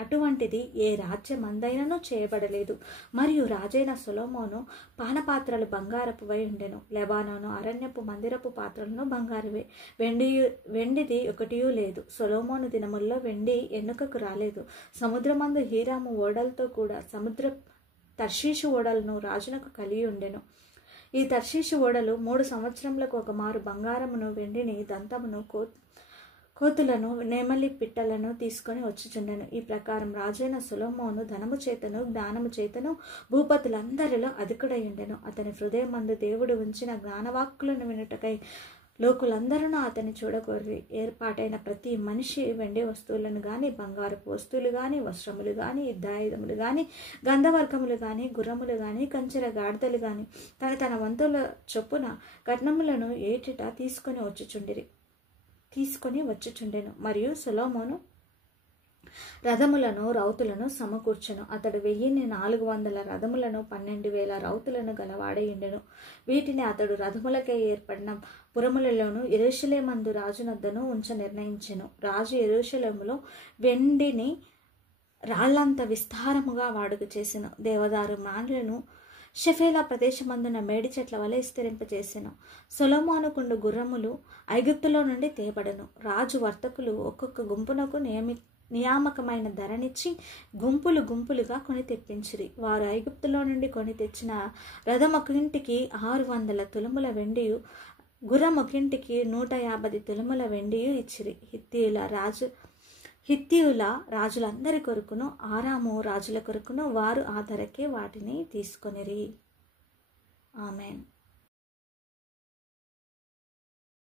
అటువంటిది ఏ రాజ్యమందైనను చేయబడలేదు. మరియు రాజైన సొలొమోను పానపాత్రలు బంగారపువై ఉండెను. లెబానోను అరణ్యపు మందిరపు పాత్రలను బంగారువే. వెండిది ఒకటియూ లేదు. సొలొమోను దినముల్లో వెండి ఎన్నుకకు రాలేదు. సముద్రమందు హీరాము ఓడలతో కూడా తర్షీషు ఓడలను రాజునకు కలిగి ఉండెను. ఈ తర్షీషు ఓడలు 3 సంవత్సరములకు ఒక మారు బంగారమును, వెండిని, దంతమును, కోతులను, నెమలి పిట్టలను తీసుకొని వచ్చుచుండెను. ఈ ప్రకారం రాజైన సొలొమోను ధనము చేతను, జ్ఞానము చేతను భూపతులందరిలో అధికుడై ఉండెను. అతని హృదయమందు దేవుడు ఉంచిన జ్ఞానవాక్కులను వినుటకై లోకులందరూ అతన్ని చూడగోరి. ఏర్పాటైన ప్రతి మనిషి వెండి వస్తువులను గాని, బంగారపు వస్తువులు గాని, వస్త్రములు గాని, యుద్ధాయుధములు గాని, గంధవర్గములు గాని, గుర్రములు గాని, కంచెర గాడిదలు గాని తన వంతుల చొప్పున కట్నములను ఏటిట తీసుకొని వచ్చుచుండెను. మరియు సొలొమోను రథములను, రౌతులను సమకూర్చెను. అతడు 1400 రథములను, 12,000 రౌతులను గలవాడయుండెను. వీటిని అతడు రథములకై ఏర్పడిన పురములలోను యెరూషలేమందు రాజునొద్దను ఉంచ నిర్ణయించెను. రాజు యెరూషలేములో వెండిని రాళ్లంత విస్తారముగా వాడుక చేసెను. దేవదారు మాన్లను షెఫేలా ప్రదేశమందున మేడి చెట్ల వలె విస్తరింపచేసెను. సొలొమోనుకుండు గుర్రములు ఐగుప్తులో నుండి తేబడెను. రాజు వర్తకులు ఒక్కొక్క గుంపునకు నియామకమైన ధరనిచ్చి గుంపులుగా కొని తెప్పించిరి. వారు ఐగుప్తులో నుండి కొని తెచ్చిన రథమొకింటికి 600 తులముల వెండియు, గుర్రమొకింటికి 150 తులముల వెండియు ఇచ్చిరి. హిత్తీయుల రాజులందరి కొరకును, ఆరాము రాజుల కొరకును వారు ఆ ధరకే వాటిని తీసుకొనిరి. ఆమెన్.